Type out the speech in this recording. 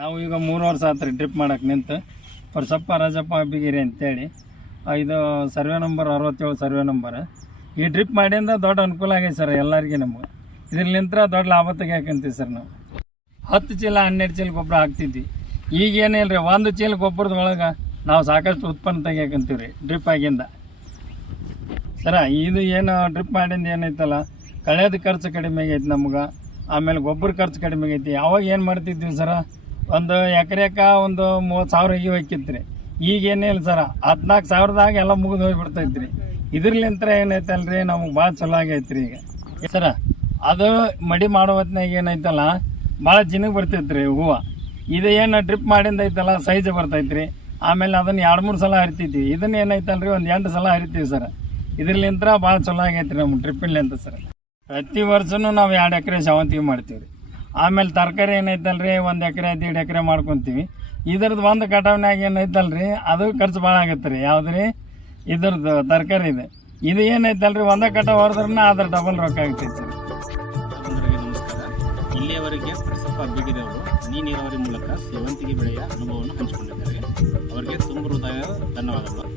ನಾವು ಈಗ 3 ವರ್ಷ ಆತ್ರಿ ಡ್ರಿಪ್ ಮಾಡಕ್ಕೆ ನಿಂತು ಪರಸಪ್ಪ ರಾಜಪ್ಪ ಬಿಗಿರಿ ಅಂತೇಳಿ ಇದು ಸರ್ವೆ ನಂಬರ್ 67 ಸರ್ವೆ ನಂಬರ್. ಈ ಡ್ರಿಪ್ ಮಾಡಿಂದ ದೊಡ್ಡ ಅನುಕೂಲ ಆಗೈತೆ ಸರ್ ಎಲ್ಲರಿಗೆ. ನಮ್ಗೆ ಇದ್ರಲಿಂತ್ರ ದೊಡ್ಡ ಲಾಭ ತೆಗಿಯಾಕಂತೀವಿ ಸರ್. ನಾವು 10 ಚೀಲ 12 ಚೀಲ ಗೊಬ್ಬರ ಹಾಕ್ತಿದ್ವಿ. ಈಗ ಏನಿಲ್ಲ ರೀ, 1 ಚೀಲ ಗೊಬ್ಬರದ ಒಳಗೆ ನಾವು ಸಾಕಷ್ಟು ಉತ್ಪನ್ನ ತೆಗಿಯಾಕಂತೀವಿ ರೀ ಡ್ರಿಪ್ ಆಗಿಂದ ಸರ. ಇದು ಏನು ಡ್ರಿಪ್ ಮಾಡಿಂದ ಏನೈತಲ್ಲ, ಕಳೆದ ಖರ್ಚು ಕಡಿಮೆ ಆಗೈತಿ ನಮ್ಗೆ, ಆಮೇಲೆ ಗೊಬ್ಬರ ಖರ್ಚು ಕಡಿಮೆ ಆಗೈತಿ. ಯಾವಾಗ ಏನು ಮಾಡ್ತಿದ್ವಿ ಸರ, ಒಂದು ಎಕರೆಕ ಒಂದು 30,000 ಹೀಗೆ ಹೋಗಿತ್ತು ರೀ. ಈಗ ಏನಿಲ್ಲ ಸರ, 14,000ದಾಗ ಎಲ್ಲ ಮುಗಿದು ಹೋಗಿಬಿಡ್ತೈತಿ ರೀ. ಇದ್ರಲಿಂತ್ರ ಏನೈತಲ್ರಿ ನಮಗೆ ಭಾಳ ಚಲೋ ಆಗೈತಿ ರೀ. ಈಗ ಸರ ಅದು ಮಡಿ ಮಾಡೋ ಹೊತ್ನಾಗ ಏನೈತಲ್ಲ ಭಾಳ ಚಿನ್ನಗೆ ಬರ್ತೈತೆ ರೀ ಹೂವು. ಇದು ಏನು ಡ್ರಿಪ್ ಮಾಡಿಂದ ಐತಲ್ಲ ಸೈಜ್ ಬರ್ತೈತೆ ರೀ. ಆಮೇಲೆ ಅದನ್ನು 2-3 ಸಲ ಹರಿತಿದ್ವಿ. ಇದನ್ನ ಏನೈತಲ್ರಿ ಒಂದು 8 ಸಲ ಹರಿತೀವಿ ಸರ್. ಇದ್ರಲಿಂತ್ರ ಭಾಳ ಚಲೋ ಆಗೈತೆ ರೀ ನಮ್ಮ ಡ್ರಿಪ್ಪಿಂದ ಸರ್. ಪ್ರತಿ ವರ್ಷನೂ ನಾವು 2 ಎಕರೆ ಸೇವಂತಿಗೆ ಮಾಡ್ತೀವಿ ರೀ. ಆಮೇಲೆ ತರಕಾರಿ ಏನೈತಲ್ರಿ 1 ಎಕರೆ 1.5 ಎಕರೆ ಮಾಡ್ಕೊತೀವಿ. ಇದ್ರದ್ದು ಒಂದು ಕಟಾವ್ನಾಗ ಏನೈತಲ್ರಿ ಅದು ಖರ್ಚು ಭಾಳ ಆಗತ್ತೆ ರೀ. ಯಾವ್ದು ಇದ್ರದ್ದು ತರಕಾರಿ ಇದು ಏನೈತಲ್ರಿ ಒಂದೇ ಕಟಾವ್ ಹೊರದ್ರನ್ನ ಅದ್ರ ಡಬಲ್ ರೊಕ್ಕ ಆಗ್ತೈತೆ ಸರ್. ನಮಸ್ಕಾರ. ಇಲ್ಲಿಯವರೆಗೆ ಪರಸಪ್ಪ ಬಿಗಿರಿ ಅವರು ಹನಿ ನೀರಾವರಿ ಮೂಲಕ ಸೇವಂತಿಗೆ ಬೆಳೆಯ ಅನುಭವವನ್ನು ಹಂಚಿಕೊಂಡಿದ್ದಾರೆ. ಅವರಿಗೆ ತುಂಬ ಹೃದಯ ಧನ್ಯವಾದಗಳು.